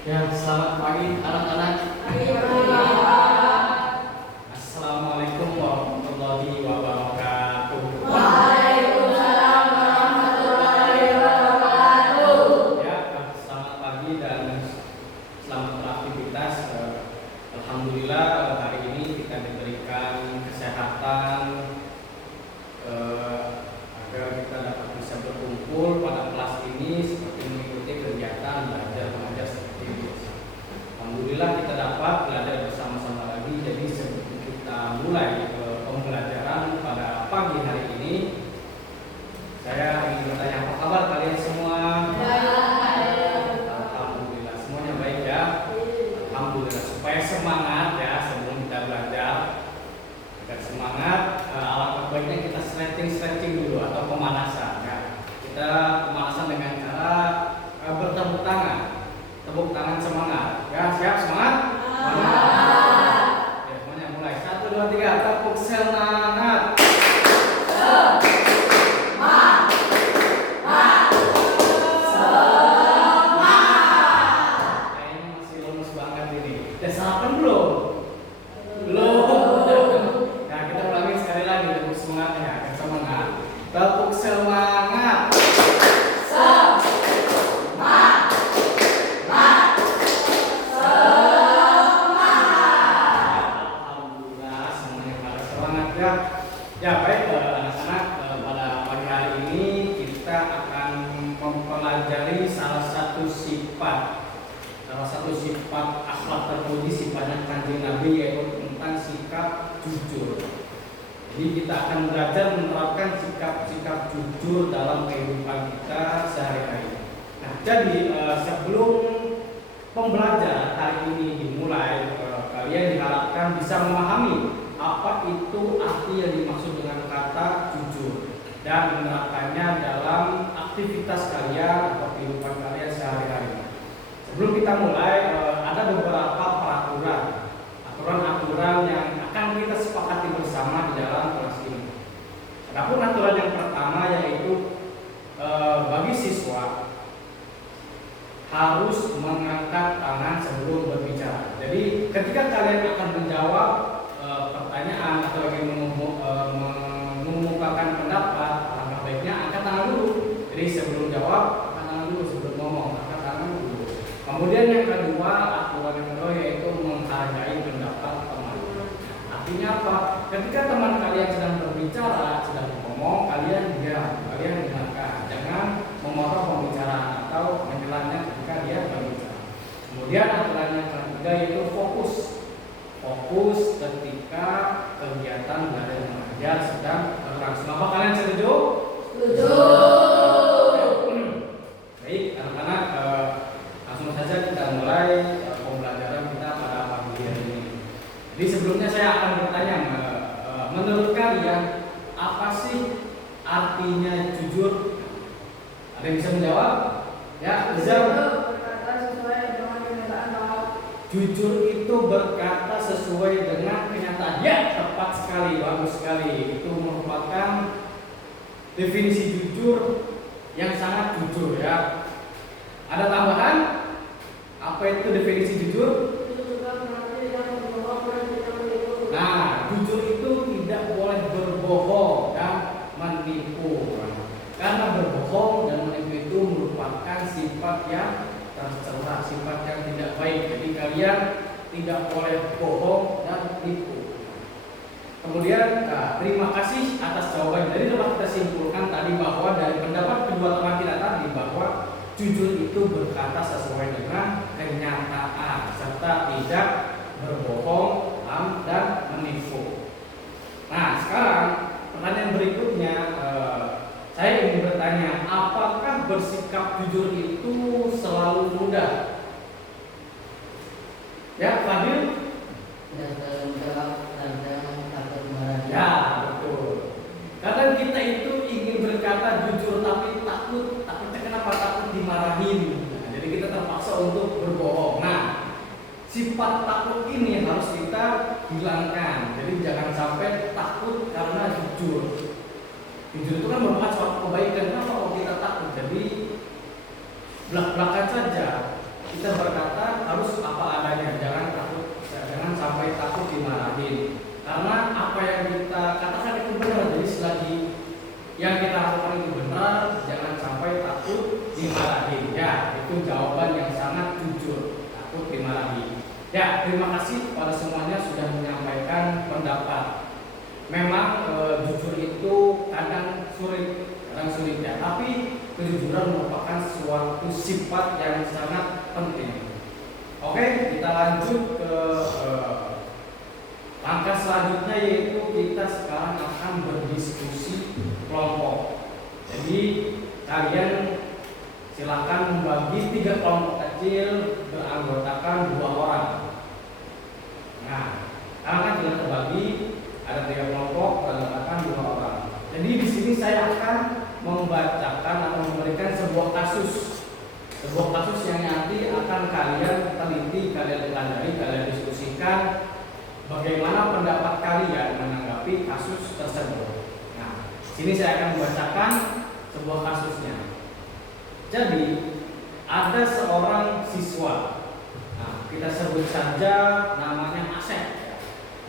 Ya, selamat pagi anak-anak. Pagi, Pak. Assalamualaikum warahmatullahi wabarakatuh. Waalaikumsalam warahmatullahi wabarakatuh. Ya, selamat pagi dan selamat beraktivitas. Alhamdulillah hari ini kita diberikan kesehatan agar kita dapat bisa berkumpul pada kelas ini seperti mengikuti kegiatan belajar mengajar seperti biasa. Alhamdulillah kita dapat belajar bersama-sama lagi. Jadi sebelum kita mulai pembelajaran pada pagi hari ini, saya ingin bertanya, apa kabar kalian semua? Alhamdulillah semuanya baik ya. Alhamdulillah, supaya semangat ya sebelum kita belajar, agar semangat, alangkah baiknya kita stretching dulu atau pemanasan ya. Kita pemanasan dengan cara bertepuk tangan. Tepuk tangan semangat. Ya, siap semangat? Ya, semuanya mulai. 1, 2, 3, tepuk semangat. Kayaknya masih lemes banget ini. Udah sarapan belum? Belum. Nah, kita ulangi sekali lagi tepuk semangatnya, agar semangat. Tepuk semangat. Alhamdulillah semuanya pada semangat ya. Ya baik anak-anak, pada pagi hari ini kita akan mempelajari salah satu sifat akhlak terpuji, sifatnya Kanjeng Nabi, yaitu tentang sikap jujur. Jadi kita akan belajar menerapkan sikap jujur dalam kehidupan kita sehari-hari. Nah, jadi sebelum pembelajaran hari ini dimulai, kalian diharapkan bisa memahami apa itu arti yang dimaksud dengan kata jujur dan menerapkannya dalam aktivitas kalian atau kehidupan kalian sehari-hari. Sebelum kita mulai, ada beberapa aturan yang akan kita sepakati bersama di dalam kelas ini. Adapun aturan yang pertama yaitu bagi siswa harus mengangkat tangan sebelum berbicara. Jadi ketika kalian akan menjawab pertanyaan atau ingin mengemukakan pendapat, alangkah baiknya angkat tangan dulu. Jadi sebelum jawab, angkat tangan dulu, sebelum ngomong, angkat tangan dulu. Kemudian yang kedua, aturan yang kedua yaitu menghargai pendapat teman. Artinya apa? Ketika teman kalian sedang berbicara, sedang ngomong, kalian diam, kalian dengarkan. Jangan memotong pembicaraan atau menyelanya ketika dia berbicara. Kemudian aturan yang ketiga yaitu fokus ketika kegiatan belajar mengajar sedang berlangsung. Apa kalian setuju? Setuju. Baik, anak-anak, langsung saja kita mulai pembelajaran kita pada pagi hari ini. Jadi sebelumnya saya akan bertanya, menurut kalian apa sih artinya jujur? Ada yang bisa menjawab? Ya, bisa. Jujur itu berkata sesuai dengan kenyataan. Ya, tepat sekali, bagus sekali. Itu merupakan definisi jujur yang sangat jujur ya. Ada tambahan? Apa itu definisi jujur? Nah, jujur itu tidak boleh berbohong dan menipu. Karena berbohong dan menipu itu merupakan sifat yang tercela, sifat yang tidak baik. Jadi kalian tidak boleh bohong dan menipu. Kemudian, terima kasih atas jawaban. Jadi dapat kita simpulkan tadi bahwa dari pendapat kedua teman kita tadi bahwa jujur itu berkata sesuai dengan kenyataan serta tidak berbohong dan menipu. Nah, sekarang pertanyaan berikutnya, saya ingin bertanya, apakah bersikap jujur itu selalu mudah? Ya, Fadil? Ya, betul. Kadang kita itu ingin berkata jujur tapi takutnya kenapa? Takut dimarahin. Nah, jadi kita terpaksa untuk berbohong. Nah, sifat takut ini harus kita hilangkan. Jadi jangan sampai takut karena jujur. Jujur itu kan merupakan suatu kebaikan. Kenapa kalau kita takut? Jadi belak-belakan saja. kita berkata harus apa adanya, jangan sampai takut dimarahin. Karena apa yang kita katakan itu benar, jadi selagi yang kita lakukan itu benar, jangan sampai takut dimarahin. Ya, itu jawaban yang sangat jujur, takut dimarahi. Ya, terima kasih kepada semuanya sudah menyampaikan pendapat. Memang jujur itu kadang sulit ya, tapi kejujuran merupakan suatu sifat yang sangat penting. Oke, kita lanjut ke langkah selanjutnya, yaitu kita sekarang akan berdiskusi kelompok. Jadi kalian silakan membagi 3 kelompok kecil beranggotakan 2 orang. Nah, karena kan sudah terbagi, ada 3 kelompok beranggotakan 2 orang. Jadi di sini saya akan membacakan atau memberikan sebuah kasus yang nanti akan kalian teliti, kalian pelajari, kalian diskusikan bagaimana pendapat kalian menanggapi kasus tersebut. Nah, sini saya akan membacakan sebuah kasusnya. Jadi ada seorang siswa, nah, kita sebut saja namanya Asep.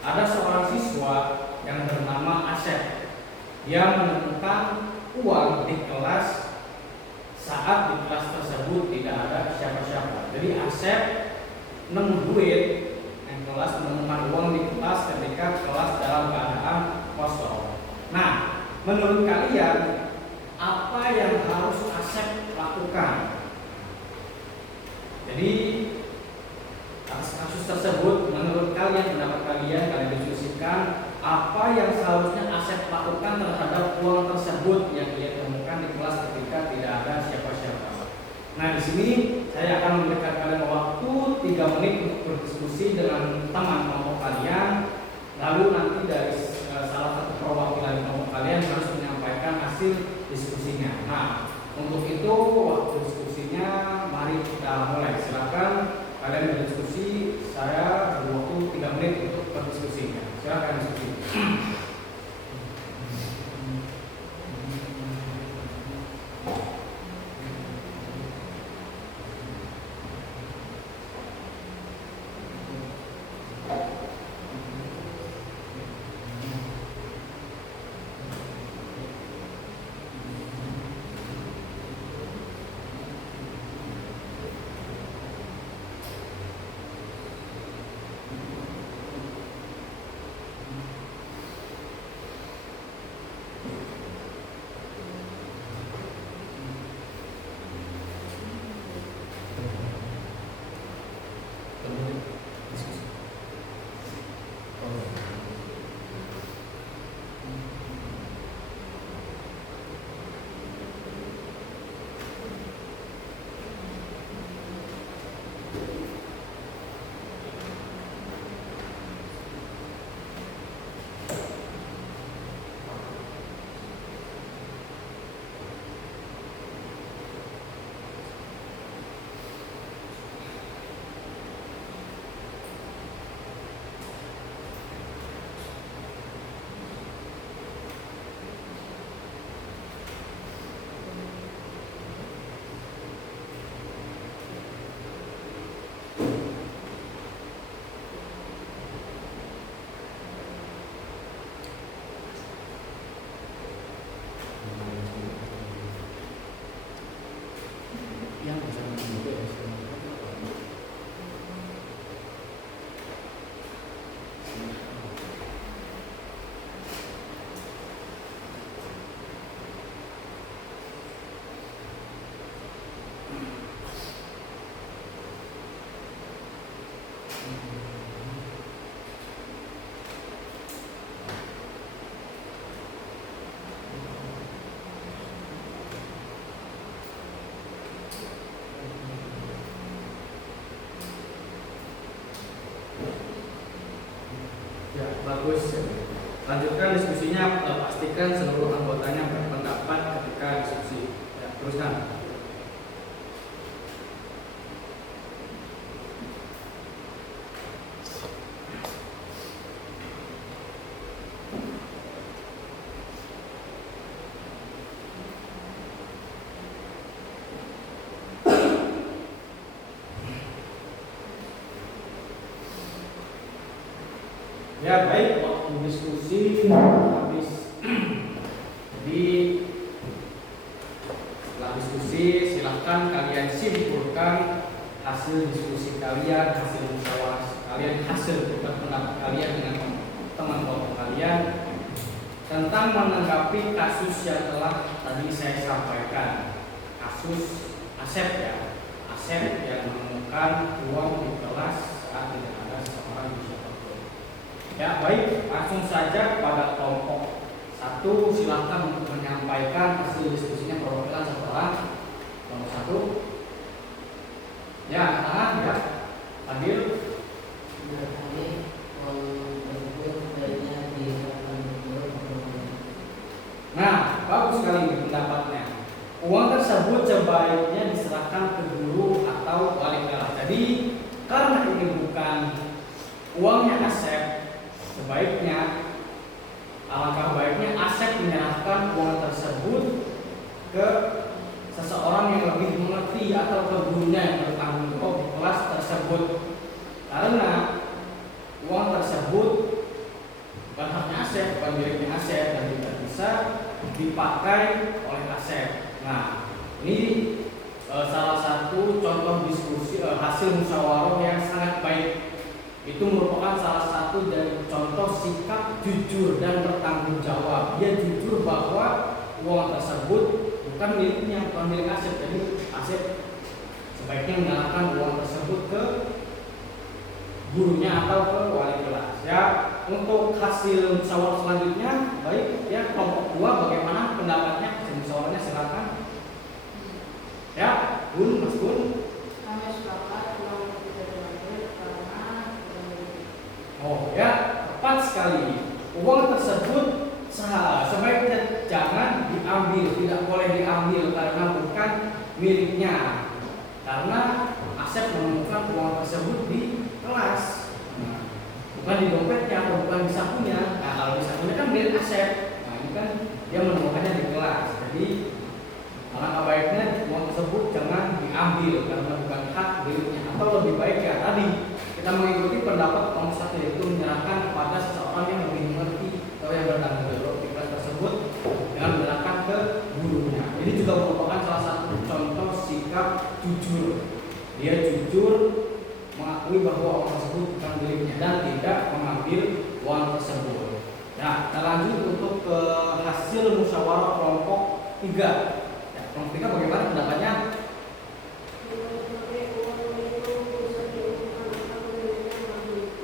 Ada seorang siswa yang bernama Asep. Dia menemukan uang di kelas saat di kelas tersebut tidak ada siapa-siapa. Jadi Asep nemu duit yang kelas, menemukan uang di kelas ketika kelas dalam keadaan kosong. Nah, menurut kalian apa yang harus Asep lakukan? Jadi atas kasus tersebut, menurut kalian, pendapat kalian diskusikan apa yang seharusnya Asep lakukan terhadap uang tersebut yang dia temukan di kelas ketika tidak ada siapa-siapa. Nah, di sini saya akan memberikan kalian waktu 3 menit untuk berdiskusi dengan teman kelompok kalian. Lalu nanti dari salah satu perwakilan kelompok kalian harus menyampaikan hasil diskusinya. Nah, untuk itu waktu diskusinya mari kita mulai. Silakan kalian berdiskusi. Saya beri waktu 3 menit untuk berdiskusinya. Silakan diskusi. Ya, bagus. Lanjutkan diskusinya, pastikan seluruh anggotanya berpendapat ketika diskusi. Ya, teruskan. Ya baik, waktu diskusi habis. Jadi setelah diskusi silahkan kalian simpulkan hasil diskusi kalian, hasil musyawarah kalian, hasil pendapat kalian dengan teman kelompok kalian tentang menanggapi kasus yang telah tadi saya sampaikan. Kasus Asep ya, Asep yang menemukan uang di kelas saat tidak ada seorang di siapapun. Ya baik, langsung saja pada kelompok satu, silahkan untuk menyampaikan hasil diskusinya perwakilan setelah kelompok satu. Ya, tangan ya, Adil. Nah, bagus sekali pendapatnya. Uang tersebut sebaiknya diserahkan ke guru atau wali kelas. Jadi, karena ini bukan uangnya Asep, sebaiknya alangkah baiknya Asep menyerahkan uang tersebut ke seseorang yang lebih mengerti atau ke gurunya yang bertanggung jawab di kelas tersebut. Karena uang tersebut bukan haknya Asep, bukan miliknya Asep dan tidak bisa dipakai oleh Asep. Nah, ini salah satu contoh diskusi hasil musyawarah yang sangat baik. Itu merupakan salah satu dari contoh sikap jujur dan bertanggung jawab. Dia jujur bahwa uang tersebut bukan miliknya, bukan milik Asep. Jadi Asep sebaiknya menyerahkan uang tersebut ke gurunya atau ke wali kelas. Ya, untuk hasil musyawarah selanjutnya, baik ya kelompok 2 bagaimana pendapatnya? Hasil musyawarahnya silakan. Ya, Bun, Mas Bun. Kami sepakat uang tidak diambil karena Oh ya, tepat sekali. Uang tersebut sebaiknya jangan diambil, tidak boleh diambil karena bukan miliknya. Karena Asep menemukan uang tersebut di kelas, bukan di dompetnya atau bukan di sakunya. Nah, kalau di sakunya kan milik Asep. Nah, ini kan dia menemukannya di kelas. Jadi alangkah baiknya uang tersebut jangan diambil karena bukan hak miliknya. Atau lebih baik ya tadi kita mengikuti pendapat kelompok satu, yaitu menyerahkan kepada seseorang yang lebih mengerti atau yang bertanggung jawab di kelas tersebut dengan menyerahkan ke gurunya. Ini juga merupakan salah satu contoh sikap jujur. Dia jujur mengakui bahwa uang tersebut bukan miliknya dan tidak mengambil uang tersebut. Nah, kita lanjut untuk ke hasil musyawarah kelompok 3. Ya, kelompok 3 bagaimana pendapatnya?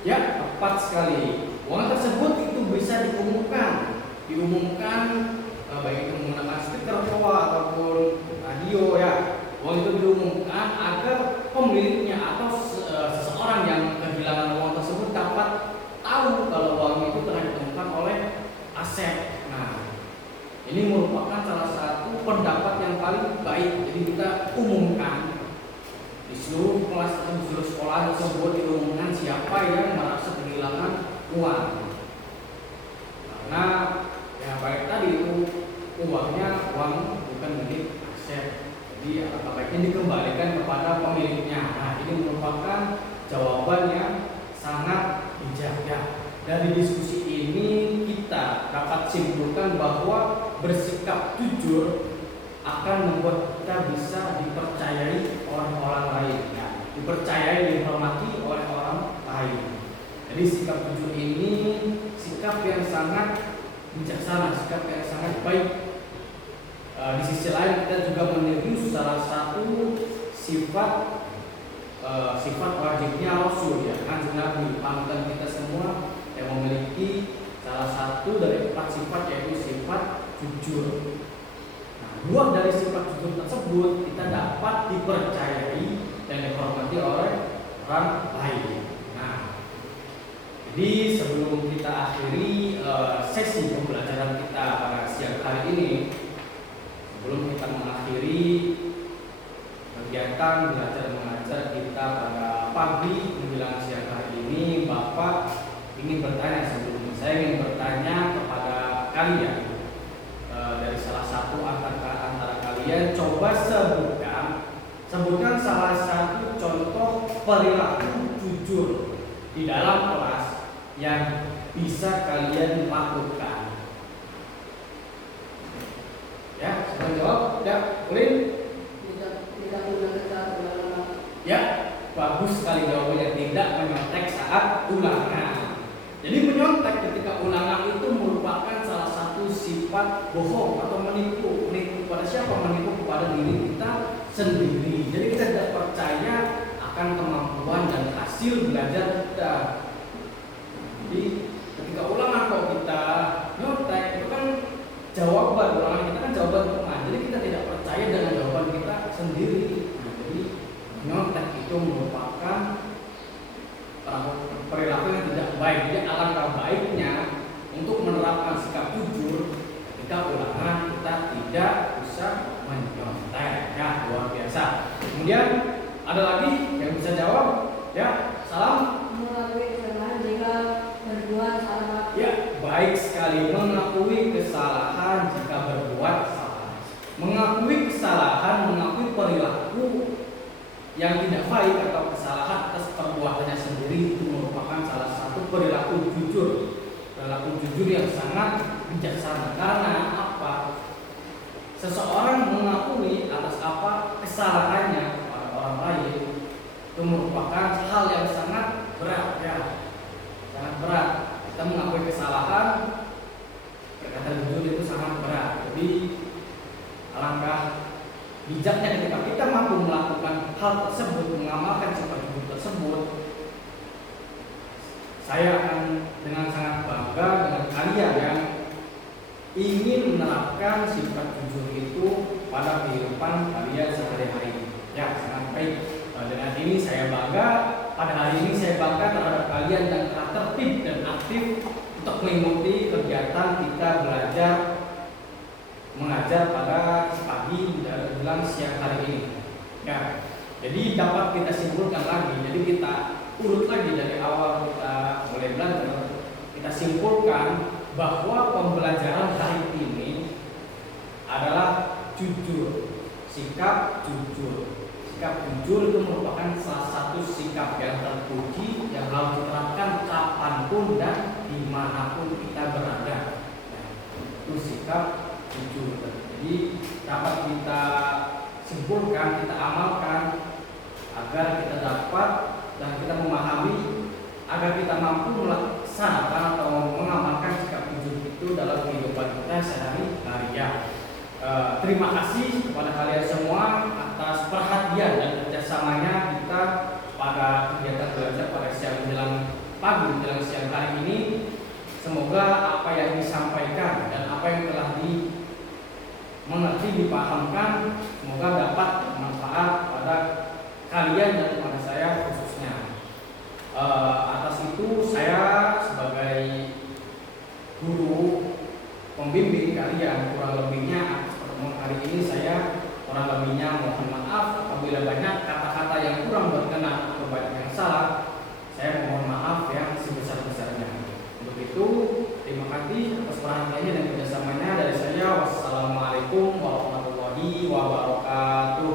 Ya, tepat sekali. Uang tersebut itu bisa diumumkan baik itu menggunakan stiker ataupun radio ya. Uang itu diumumkan agar pemiliknya atau seseorang yang kehilangan uang tersebut dapat tahu kalau uang itu telah ditemukan oleh Asep. Nah, ini merupakan salah satu pendapat yang paling baik. Jadi kita umumkan di seluruh kelas atau di seluruh sekolah tersebut, diumumkan siapa yang merasa kehilangan uang. Karena ya baik tadi itu uangnya bukan milik Asep. Jadi alangkah baiknya dikembalikan kepada pemiliknya. Nah, ini merupakan jawaban yang sangat bijak ya. Dari diskusi ini kita dapat simpulkan bahwa bersikap jujur akan membuat kita bisa dipercayai oleh orang lain, ya. Dipercayai, dihormati oleh orang lain. Jadi sikap jujur ini sikap yang sangat bijaksana, sikap yang sangat baik. Di sisi lain kita juga meniru salah satu sifat wajibnya Rasul ya, Kanjeng Nabi, panutan kita semua yang memiliki salah satu dari 4 sifat, yaitu sifat jujur. Buah dari sifat jujur tersebut kita dapat dipercayai dan dihormati oleh orang lain. Nah, jadi sebelum kita akhiri sesi pembelajaran kita pada siang hari ini, sebelum kita mengakhiri kegiatan belajar mengajar kita pada pagi menjelang siang hari ini, Bapak ingin bertanya sebelumnya. Saya ingin bertanya kepada kalian. Dari salah satu antara kalian, coba sebutkan salah satu contoh perilaku jujur di dalam kelas yang bisa kalian lakukan? Ya, siapa jawab? Ya, Ulin? Tidak menggunakan saat ulangan. Ya, bagus sekali jawabannya, tidak menyontek saat ulangan. Jadi menyontek ketika ulangan itu merupakan salah satu sifat bohong atau menipu. Menipu pada siapa? Menipu kepada diri kita sendiri. Jadi kita tidak percaya akan kemampuan dan hasil belajar kita. Jadi ketika ulangan kalau kita nyontek itu kan jawaban ulangan kita kan jawaban teman. Jadi kita tidak percaya dengan jawaban kita sendiri. Nah, jadi nyontek itu merupakan perilaku yang tidak baik. Jadi alangkah baiknya untuk menerapkan sikap jujur ketika ulangan kita tidak usah menyontek. Ya, luar biasa. Kemudian ada lagi yang bisa jawab? Ya, salam. Mengakui kesalahan jika berbuat salah. Ya, baik sekali, mengakui kesalahan jika berbuat salah. Mengakui kesalahan, mengakui perilaku yang tidak baik atau kesalahan atas perbuatannya sendiri itu merupakan salah satu perilaku jujur. Perilaku jujur yang sangat bijaksana. Karena apa? Seseorang mengakui atas apa kesalahannya kepada orang lain itu merupakan hal yang sangat berat, ya. Sangat berat. Kita mengakui kesalahan, berkata jujur itu sangat berat. Jadi alangkah bijaknya ketika kita mampu melakukan hal tersebut, mengamalkan sifat jujur tersebut, saya akan dengan sangat bangga dengan kalian yang ingin menerapkan sifat jujur itu pada kehidupan kalian sehari-hari. Ya, sangat baik. Dengan ini saya bangga. Pada hari ini saya bangga terhadap kalian yang telah tertib dan aktif untuk mengikuti kegiatan kita belajar mengajar pada pagi dan menjelang siang hari ini. Ya, jadi dapat kita simpulkan lagi. Jadi kita urut lagi dari awal kita mulai belajar. Kita simpulkan bahwa pembelajaran hari ini adalah jujur, sikap jujur. Sikap jujur itu merupakan salah satu sikap yang terpuji yang harus diterapkan kapanpun dan dimanapun kita berada. Nah, itu sikap jujur. Jadi dapat kita simpulkan, kita amalkan agar kita dapat dan kita memahami, agar kita mampu melaksanakan atau mengamalkan sikap jujur itu dalam kehidupan kita sehari-hari. Terima kasih kepada kalian semua atas perhatian dan kerjasamanya kita pada kegiatan belajar pada siang menjelang pagi menjelang siang hari ini. Semoga apa yang disampaikan dan apa yang telah dimengerti dipahamkan semoga dapat bermanfaat pada kalian dan kepada saya khususnya. Atas itu saya sebagai guru pembimbing kalian kurang lebihnya atas pertemuan hari ini saya kurang lebihnya mohon maaf apabila banyak kata-kata yang kurang berkenan atau banyak yang salah. Saya mohon maaf yang sebesar-besarnya. Untuk itu terima kasih atas perhatiannya dan kerjasamanya dari saya. Wassalamualaikum warahmatullahi wabarakatuh.